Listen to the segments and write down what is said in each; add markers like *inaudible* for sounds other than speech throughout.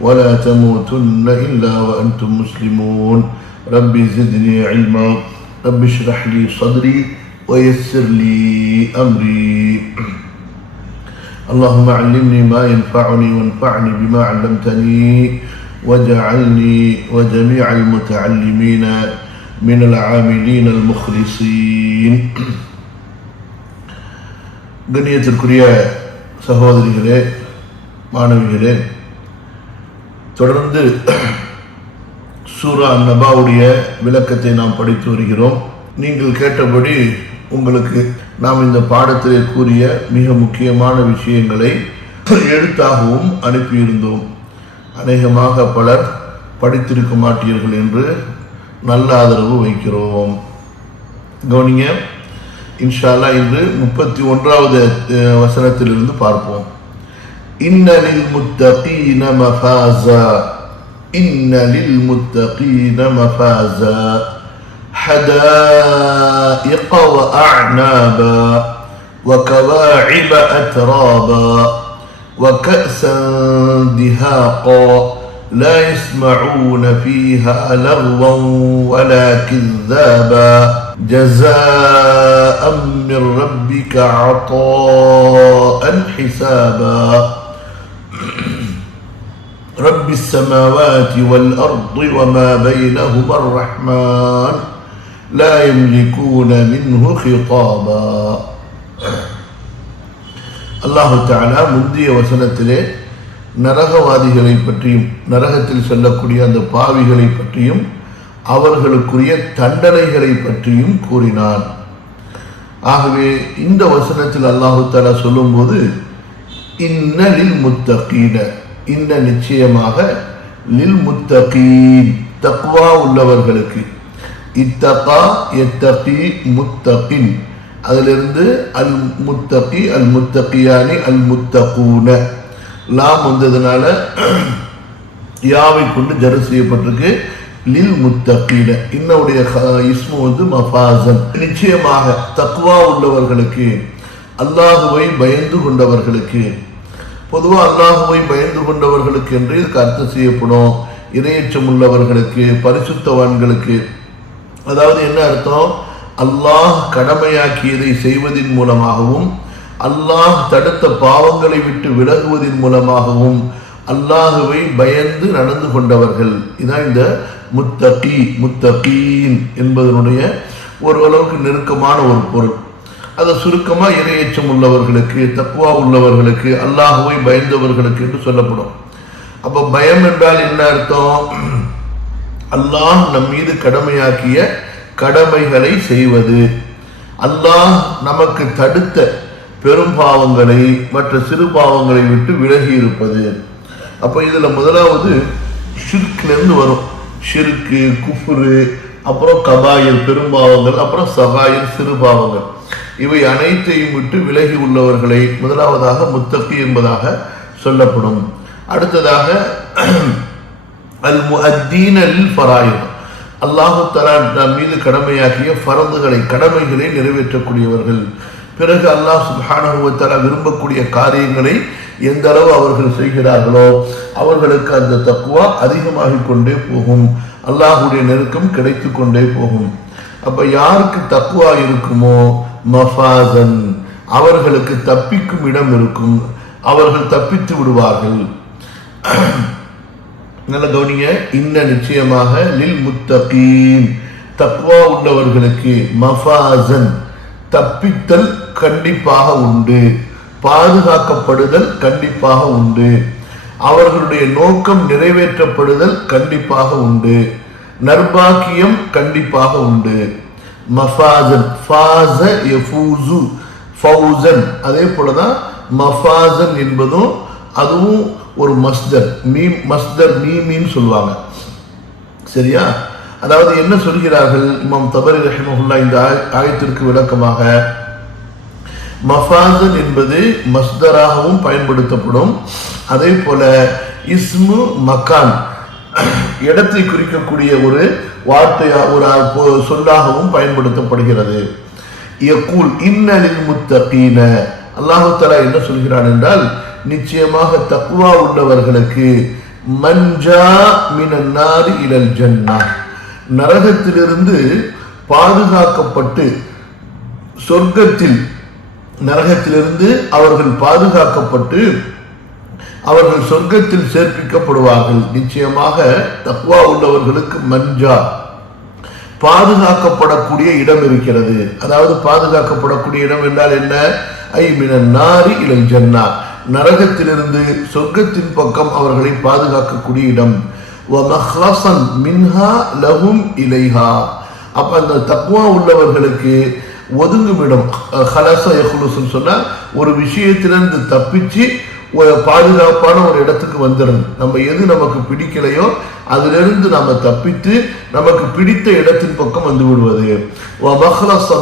ولا تموتن إلا وأنتم مسلمون ربي زدني علما رب اشرح لي صدري ويسر لي أمري اللهم علمني ما ينفعني وانفعني بما علمتني واجعلني وجميع المتعلمين من العاملين المخلصين கண்ணியத்திற்குரிய சகோதரிகளே மாணவிகளே தொடர்ந்து சூரா நபாவுடைய விளக்கத்தை நாம் படித்து வருகிறோம். நீங்கள் கேட்டபடி உங்களுக்கு நாம் இந்த பாடத்திலே கூறிய மிக முக்கியமான விஷயங்களை எழுத்தாகவும் அனுப்பியிருந்தோம். அநேகமாக பலர் படித்திருக்க மாட்டீர்கள் என்று நல்ல ஆதரவு வைக்கிறோம். கவனிங்க இன்ஷால்லா இன்று முப்பத்தி ஒன்றாவது வசனத்திலிருந்து பார்ப்போம். إن للمتقين مفازا. إن للمتقين مفازا. حدائق وأعنابا وكواعب أترابا وكأسا دهاقا لا يسمعون فيها لغوا ولا كذابا. جزاء من ربك عطاء حسابا. رب السماوات والأرض وما بينهما الرحمن لا يملكون منه خطابا அல்லாஹு தஆலா முந்தைய வசனத்திலே நரகவாதிகளை பற்றியும் நரகத்தில் செல்லக்கூடிய அந்த பாவிகளை பற்றியும் அவர்களுக்குரிய தண்டனைகளை பற்றியும் கூறினான் ஆகவே இந்த வசனத்தில் அல்லாஹு தஆலா சொல்லும்போது இன்னலில் முத்தகீன இன்ன நிச்சயமாக லில் முத்தகீன் தக்வா உள்ளவர்களுக்கு. இத்தகா எத்தகி முத்தகின். அதிலிருந்து அல் முத்தகி அல் முத்தகியானி அல் முத்தகூன. லாம் வந்ததுனால யாவை கொண்டு ஜரு செய்யப்பட்டிருக்கு? லில் முத்தகீன. இன்னுடைய இஸ்மு வந்து மஃபாசன் நிச்சயமாக தக்வா உள்ளவர்களுக்கு அல்லாஹுவை பயந்து கொண்டவர்களுக்கு பொதுவாக அல்லாஹுவை பயந்து கொண்டவர்களுக்கு என்று இதுக்கு அர்த்தம் செய்யப்படும். இரையச்சம் உள்ளவர்களுக்கு பரிசுத்தவான்களுக்கு. அதாவது என்ன அர்த்தம்? அல்லாஹ் கடமையாக்கியதை செய்வதின் மூலமாகவும் அல்லாஹ் தடுத்த பாவங்களை விட்டு விலகுவதன் மூலமாகவும் அல்லாஹுவை பயந்து நடந்து கொண்டவர்கள். இதான் இந்த முத்தகி முத்தகீன் என்பதனுடைய ஓரளவுக்கு நெருக்கமான ஒரு பொருள். அதை சுருக்கமாக இரையச்சம் உள்ளவர்களுக்கு தக்குவா உள்ளவர்களுக்கு அல்லாஹுவை பயந்தவர்களுக்கு என்று சொல்லப்படும். அப்போ பயம் என்றால் என்ன அர்த்தம்? அல்லாஹ் நம் மீது கடமையாக்கிய கடமைகளை செய்வது. அல்லாஹ் நமக்கு தடுத்த பெரும் பாவங்களை மற்ற சிறு பாவங்களை விட்டு விலகி இருப்பது. அப்போ இதில் முதலாவது ஷிர்க்லேருந்து வரும். ஷிர்கு குஃபுரு அப்புறம் கபாயல் பெரும்பாவங்கள் அப்புறம் சகாயல் சிறு பாவங்கள். இவை அனைத்தையும் விட்டு விலகி உள்ளவர்களை முதலாவதாக முத்தகி என்பதாக சொல்லப்படும். அடுத்ததாக அல் முஹத்தீன் பராயம் ஃபராயித் அல்லாஹு தலா நம் மீது கடமையாகிய பரந்துகளை கடமைகளை நிறைவேற்றக்கூடியவர்கள். பிறகு அல்லாஹ் சுப்ஹானஹு விரும்பக்கூடிய காரியங்களை எந்த அளவு அவர்கள் செய்கிறார்களோ அவர்களுக்கு அந்த தக்குவா அதிகமாகிக் கொண்டே போகும். அல்லாஹுடைய நெருக்கம் கிடைத்து கொண்டே போகும். அப்ப யாருக்கு தக்குவா இருக்குமோ? மஃபாசன் அவர்களுக்கு தப்பிக்கும் இடம் இருக்கும். அவர்கள் தப்பித்து விடுவார்கள். *clears throat* நல்ல கவனிங்க. இன்ன நிச்சயமாக லில் முத்தகீன். தக்குவா உள்ளவர்களுக்கு மஃபாசன் தப்பித்தல் கண்டிப்பாக உண்டு. பாதுகாக்கப்படுதல் கண்டிப்பாக உண்டு. அவர்களுடைய நோக்கம் நிறைவேற்றப்படுதல் கண்டிப்பாக உண்டு. நர்பாக்கியம் கண்டிப்பாக உண்டு. மஃபாசன் ஃபாஸ எஃபூசு ஃபௌசன் அதே போலதான் மஃபாசன் என்பதும் அதுவும் ஒரு மஸ்தர் மீம் மஸ்தர் மீமின்னு சொல்லுவாங்க. சரியா? அதாவது என்ன சொல்கிறார்கள்? இமாம் தபரி ரஹிமஹுல்லா இந்த ஆயத்திற்கு விளக்கமாக மஃபாசன் என்பது மஸ்தராகவும் பயன்படுத்தப்படும். அதே போல இஸ்மு மக்கான் இடத்தை குறிக்கக்கூடிய ஒரு வார்த்தையா ஒரு சொல்லாகவும் பயன்படுத்தப்படுகிறது. யக்கூல் இன்னலில் முத்தகீன. அல்லாஹு தஆலா என்ன சொல்கிறான் என்றால் நிச்சயமாக தக்குவா உள்ளவர்களுக்கு மஞ்சா மினன்னாறு நாரி ஜன்னா. நரகத்திலிருந்து பாதுகாக்கப்பட்டு சொர்க்கத்தில் நரகத்திலிருந்து அவர்கள் பாதுகாக்கப்பட்டு அவர்கள் சொர்க்கத்தில் சேர்ப்பிக்கப்படுவார்கள். நிச்சயமாக தக்குவா உள்ளவர்களுக்கு மஞ்சா பாதுகாக்கப்படக்கூடிய இடம் இருக்கிறது. அதாவது பாதுகாக்கப்படக்கூடிய இடம் என்றால் என்ன? ஐ மின நாரி இலை ஜன்னா. நரகத்திலிருந்து சொர்க்கத்தின் பக்கம் அவர்களை பாதுகாக்கக்கூடிய இடம். மின்ஹா லகும் இலைஹா. அப்ப அந்த தக்குவா உள்ளவர்களுக்கு ஒதுங்குமிடம் ஹலசா எஹ்லுசுன்னு சொன்னால் ஒரு விஷயத்திலிருந்து தப்பிச்சு பாதுகாப்பான ஒரு இடத்துக்கு வந்துடும் நம்ம எது நமக்கு பிடிக்கலையோ அதிலிருந்து நாம தப்பித்து நமக்கு பிடித்த இடத்தின் பக்கம் வந்து விடுவது.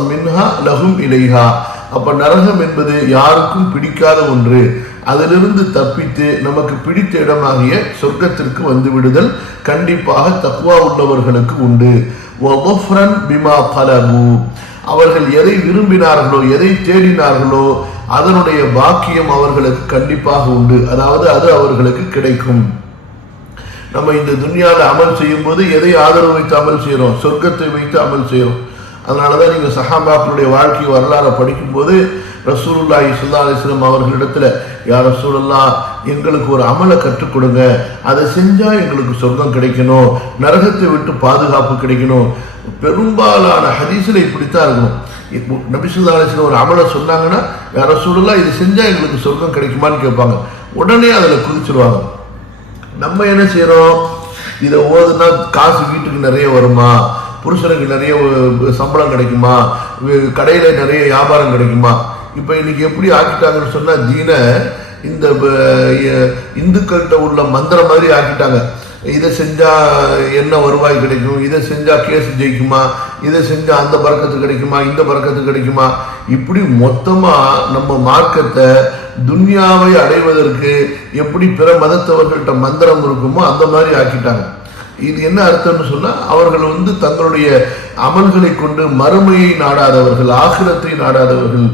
மின்ஹா லகும் இலைஹா. அப்ப நரகம் என்பது யாருக்கும் பிடிக்காத ஒன்று. அதிலிருந்து தப்பித்து நமக்கு பிடித்த இடமாகிய சொர்க்கத்திற்கு வந்து விடுதல் கண்டிப்பாக தக்குவா உள்ளவர்களுக்கு உண்டு. பிமா பலபூ அவர்கள் எதை விரும்பினார்களோ எதை தேடினார்களோ அதனுடைய பாக்கியம் அவர்களுக்கு கண்டிப்பாக உண்டு. அதாவது அது அவர்களுக்கு கிடைக்கும். நம்ம இந்த துன்யாவில் அமல் செய்யும் போது எதை ஆதரவு வைத்து அமல் செய்கிறோம்? சொர்க்கத்தை வைத்து அமல் செய்கிறோம். அதனால தான் நீங்கள் சஹாபாக்களுடைய வாழ்க்கை வரலாறை படிக்கும்போது ரசூலுல்லாஹி ஸல்லல்லாஹு அலைஹி வஸல்லம் அவர்களிடத்துல யார் ரசூலுல்லா எங்களுக்கு ஒரு அமலை கற்றுக் கொடுங்க. அதை செஞ்சா எங்களுக்கு சொர்க்கம் கிடைக்கணும். நரகத்தை விட்டு பாதுகாப்பு கிடைக்கணும். பெரும்பாலான ஹதீஸ்ல இப்படித்தான் இருக்கணும் இப்போ நபி ஒரு அமலை சொன்னாங்கன்னா யாரோ சொல்லலாம் இது செஞ்சால் எங்களுக்கு சொர்க்கம் கிடைக்குமான்னு கேட்பாங்க. உடனே அதில் குதிச்சிருவாங்க. நம்ம என்ன செய்கிறோம் இதை ஓதுனா காசு வீட்டுக்கு நிறைய வருமா? புருஷனுக்கு நிறைய சம்பளம் கிடைக்குமா? கடையில் நிறைய வியாபாரம் கிடைக்குமா? இப்போ இன்னைக்கு எப்படி ஆக்கிட்டாங்கன்னு சொன்னால் தீனை இந்த இந்துக்கள்கிட்ட உள்ள மந்திரம் மாதிரி ஆக்கிட்டாங்க. இதை செஞ்சா என்ன வருவாய் கிடைக்கும்? இதை செஞ்சா கேஸ் ஜெயிக்குமா? இதை செஞ்சா அந்த பறக்கத்து கிடைக்குமா? இந்த பறக்கத்து கிடைக்குமா? இப்படி மொத்தமா நம்ம மார்க்கத்தை துன்யாவை அடைவதற்கு எப்படி பிற மதத்தவர்கள்ட்ட மந்திரம் இருக்குமோ அந்த மாதிரி ஆக்கிட்டாங்க. இது என்ன அர்த்தம்னு சொன்னா அவர்கள் வந்து தங்களுடைய அமல்களை கொண்டு மறுமையை நாடாதவர்கள் ஆகிரத்தை நாடாதவர்கள்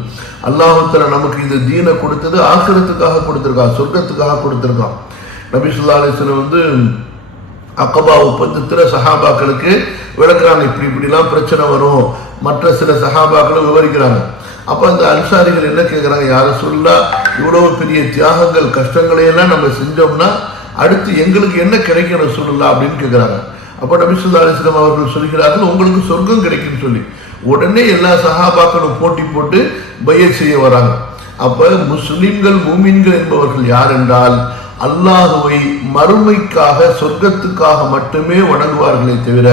அல்லாஹத்துல நமக்கு இந்த தீனை கொடுத்தது ஆக்கிரத்துக்காக கொடுத்துருக்கான் சொர்க்கத்துக்காக கொடுத்துருக்கான். நபி ஸல்லல்லாஹு வந்து அக்கபா ஒப்பந்தத்தில் சஹாபாக்களுக்கு விளக்குறாங்க இப்படி இப்படிலாம் பிரச்சனை வரும். மற்ற சில சஹாபாக்களும் விவரிக்கிறாங்க. அப்போ அந்த அன்சாரிகள் என்ன கேட்குறாங்க யார சொல்லா இவ்வளவு பெரிய தியாகங்கள் கஷ்டங்களை எல்லாம் நம்ம செஞ்சோம்னா அடுத்து எங்களுக்கு என்ன கிடைக்கணும் சொல்லலாம் அப்படின்னு கேட்குறாங்க அப்போ நபிசுல்லா அலிஸ்லம் அவர்கள் சொல்கிறார்கள் உங்களுக்கு சொர்க்கம் கிடைக்கும்னு சொல்லி. உடனே எல்லா சஹாபாக்களும் போட்டி போட்டு பைய செய்ய வராங்க. அப்ப முஸ்லிம்கள் மூமின்கள் என்பவர்கள் யார் என்றால் அல்லாஹுவை மறுமைக்காக சொர்க்கத்துக்காக மட்டுமே வணங்குவார்களே தவிர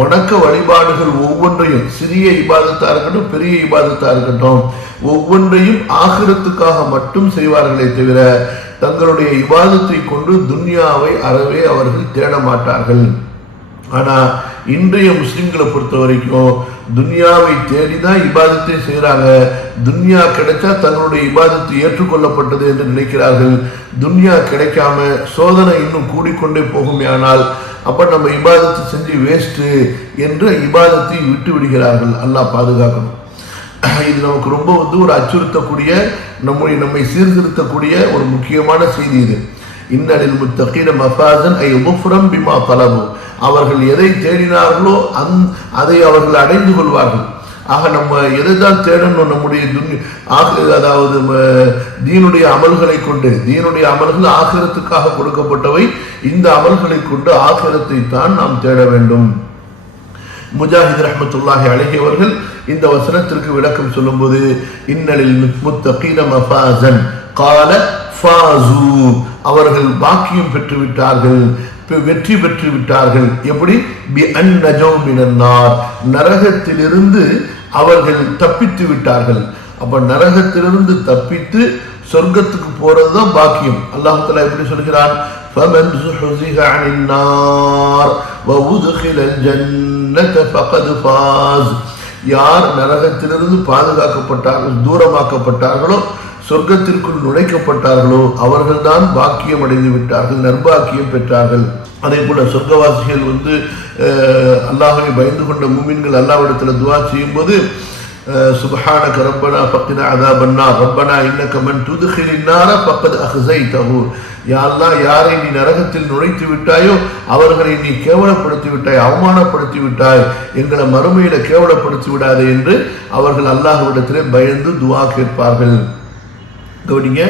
வணக்க வழிபாடுகள் ஒவ்வொன்றையும் சிறிய இபாதத்தா இருக்கட்டும் பெரிய இபாதத்தா இருக்கட்டும் ஒவ்வொன்றையும் ஆகிரத்துக்காக மட்டும் செய்வார்களே தவிர தங்களுடைய இபாதத்தை கொண்டு துன்யாவை அறவே அவர்கள் தேட மாட்டார்கள். ஆனால் இன்றைய முஸ்லிம்களை பொறுத்த வரைக்கும் துன்யாவை தேடி தான் இபாதத்தை செய்கிறாங்க துன்யா கிடைச்சா தங்களுடைய இபாதத்து ஏற்றுக்கொள்ளப்பட்டது என்று நினைக்கிறார்கள். துன்யா கிடைக்காம சோதனை இன்னும் கூடிக்கொண்டே போகுமே ஆனால் அப்போ நம்ம இபாதத்தை செஞ்சு வேஸ்ட்டு என்று இபாதத்தை விட்டு விடுகிறார்கள். அல்லா பாதுகாக்கணும். இது நமக்கு ரொம்ப வந்து ஒரு அச்சுறுத்தக்கூடிய நம்முடைய நம்மை சீர்திருத்தக்கூடிய ஒரு முக்கியமான செய்தி இது. இன்னலில் முத்தகீன மஃபாசன் ஐ முஃப்ரம் பிமா தலபு. அவர்கள் எதை தேடினார்களோ அந் அதை அவர்கள் அடைந்து கொள்வார்கள். ஆக நம்ம எதை தான் தேடணும் நம்முடைய துன்ய ஆக அதாவது தீனுடைய அமல்களை கொண்டு தீனுடைய அமல்கள் ஆகிரத்துக்காக கொடுக்கப்பட்டவை இந்த அமல்களை கொண்டு ஆகிரத்தை தான் நாம் தேட வேண்டும். முஜாஹித் ரஹமத்துல்லாஹி அழகியவர்கள் இந்த வசனத்திற்கு விளக்கம் சொல்லும்போது இன்னலில் முத்தகீன மஃபாசன் கால ஃபாசு அவர்கள் பாக்கியம் பெற்று விட்டார்கள் பெ- வெற்றி பெற்று விட்டார்கள் எப்படி பி அன்னஜோ மினன்னார் நரகத்திலிருந்து அவர்கள் தப்பித்து விட்டார்கள் அப்ப நரகத்திலிருந்து தப்பித்து சொர்க்கத்துக்கு போறதுதான் பாக்கியம் அல்லாஹ் தஆலா எப்படி சொல்கிறான் فمن زحزح عن النار وأدخل الجنة فقد فاز யார் நரகத்திலிருந்து பாதுகாக்கப்பட்டார்கள் தூரமாக்கப்பட்டார்களோ சொர்க்கத்திற்குள் நுழைக்கப்பட்டார்களோ அவர்கள்தான் பாக்கியம் அடைந்து விட்டார்கள் நர்பாக்கியம் பெற்றார்கள். அதே போல சொர்க்கவாசிகள் வந்து அல்லாஹை பயந்து கொண்ட மூமின்கள் அல்லாவிடத்தில் துவா செய்யும்போது அஹ், சுப்ஹானக ரப்பனா அதா அதாபன்னா ரப்பனா இன்னக்கமன் மன் துதுகிலின் நார ஃபக்கத் யாரெல்லாம் யாரை நீ நரகத்தில் நுழைத்து விட்டாயோ அவர்களை நீ கேவலப்படுத்தி விட்டாய் அவமானப்படுத்தி விட்டாய். எங்களை மறுமையில கேவலப்படுத்தி விடாதே என்று அவர்கள் அல்லாஹ்விடத்திலே பயந்து துவா கேட்பார்கள். கவனிங்க.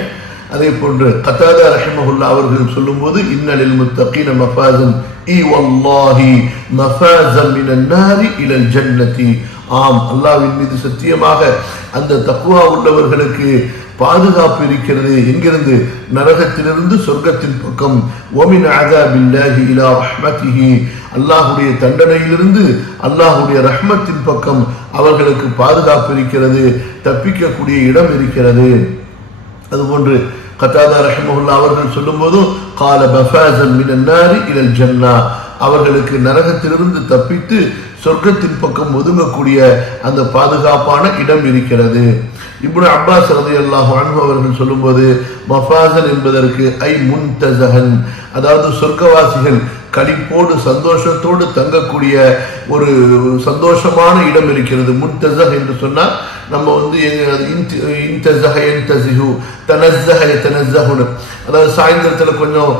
அதே போன்று கத்தாதா ரஹிமஹுல்லா அவர்கள் சொல்லும்போது இன்னலில் முத்தகீன மஃபாசன் இ வல்லாஹி மஃபாசம் மினன் நாரி இலல் ஜன்னதி. ஆம் அல்லாவின் மீது சத்தியமாக அந்த தக்குவா உள்ளவர்களுக்கு பாதுகாப்பு இருக்கிறது. எங்கிருந்து? நரகத்திலிருந்து சொர்க்கத்தின் பக்கம். ஒமின் அதாபில்லாஹி இலா ரஹ்மதிஹி. அல்லாஹுடைய தண்டனையிலிருந்து அல்லாஹுடைய ரஹ்மத்தின் பக்கம் அவர்களுக்கு பாதுகாப்பு இருக்கிறது தப்பிக்கக்கூடிய இடம் இருக்கிறது. அதுபோன்று கத்தாதா ரஹ்மஹுல்லா அவர்கள் சொல்லும்போதும் கால பஃபாசன் மினன் இலல் ஜன்னா. அவர்களுக்கு நரகத்திலிருந்து தப்பித்து சொர்க்கத்தின் பக்கம் ஒதுங்கக்கூடிய அந்த பாதுகாப்பான இடம் இருக்கிறது. இப்படி அப்பாஸ் ரதி அல்லாஹ் அவர்கள் சொல்லும்போது மஃபாசன் என்பதற்கு ஐ முன்தசஹன் அதாவது சொர்க்கவாசிகள் களிப்போடு சந்தோஷத்தோடு தங்கக்கூடிய ஒரு சந்தோஷமான இடம் இருக்கிறது முன்தசஹ் என்று சொன்னால் நம்ம வந்து இன்தசக என்தசிஹு இன்த்- இன்தஸஹ அதாவது சாயந்தரத்தில் கொஞ்சம்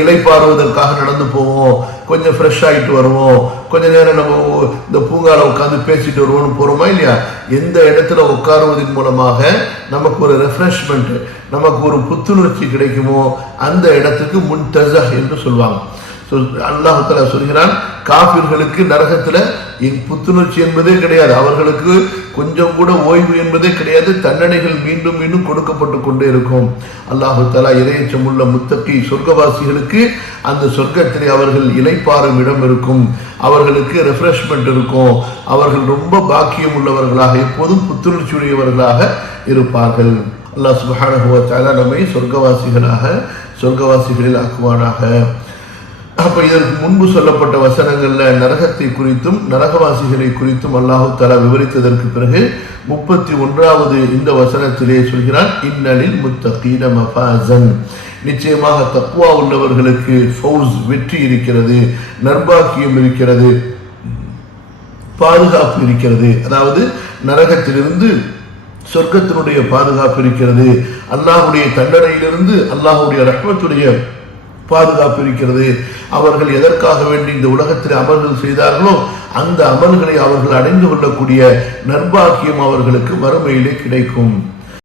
இலைப்பாறுவதற்காக நடந்து போவோம் கொஞ்சம் ஃப்ரெஷ் ஆகிட்டு வருவோம் கொஞ்ச நேரம் நம்ம இந்த பூங்கால உட்காந்து பேசிட்டு வருவோம்னு போகிறோமா இல்லையா? எந்த இடத்துல உட்காருவதன் மூலமாக நமக்கு ஒரு ரெஃப்ரெஷ்மெண்ட் நமக்கு ஒரு புத்துணர்ச்சி கிடைக்குமோ அந்த இடத்துக்கு முன்தஸஹ் என்று சொல்லுவாங்க அல்லாஹால சொல்கிறான் காபிர்களுக்கு நரகத்துல என் புத்துணர்ச்சி என்பதே கிடையாது. அவர்களுக்கு கொஞ்சம் கூட ஓய்வு என்பதே கிடையாது. தண்டனைகள் மீண்டும் மீண்டும் கொடுக்கப்பட்டு கொண்டே இருக்கும். அல்லாஹு தலா இறையச்சம் உள்ள முத்தக்கி சொர்க்கவாசிகளுக்கு அந்த சொர்க்கத்திலே அவர்கள் இலைப்பாறும் இடம் இருக்கும். அவர்களுக்கு ரெஃப்ரெஷ்மெண்ட் இருக்கும். அவர்கள் ரொம்ப பாக்கியம் உள்ளவர்களாக எப்போதும் புத்துணர்ச்சியுடையவர்களாக இருப்பார்கள். அல்லாஹ் சுப்ஹானஹு நம்மை சொர்க்கவாசிகளாக சொர்க்கவாசிகளில் ஆக்குவானாக. அப்ப இதற்கு முன்பு சொல்லப்பட்ட வசனங்கள்ல நரகத்தை குறித்தும் நரகவாசிகளை குறித்தும் அல்லாஹு தலா விவரித்ததற்கு பிறகு முப்பத்தி ஒன்றாவது இந்த வசனத்திலே சொல்கிறான் இன்னலில் முத்தகீன மஃபாசன் நிச்சயமாக தக்குவா உள்ளவர்களுக்கு ஃபௌஸ் வெற்றி இருக்கிறது நர்பாக்கியம் இருக்கிறது பாதுகாப்பு இருக்கிறது. அதாவது நரகத்திலிருந்து சொர்க்கத்தினுடைய பாதுகாப்பு இருக்கிறது. அல்லாஹ்வுடைய தண்டனையிலிருந்து அல்லாஹுடைய ரஹ்மத்துடைய பாதுகாப்பு இருக்கிறது. அவர்கள் எதற்காக வேண்டி இந்த உலகத்தில் அமல்கள் செய்தார்களோ அந்த அமல்களை அவர்கள் அடைந்து கொள்ளக்கூடிய நர்பாக்கியம் அவர்களுக்கு வறுமையிலே கிடைக்கும்.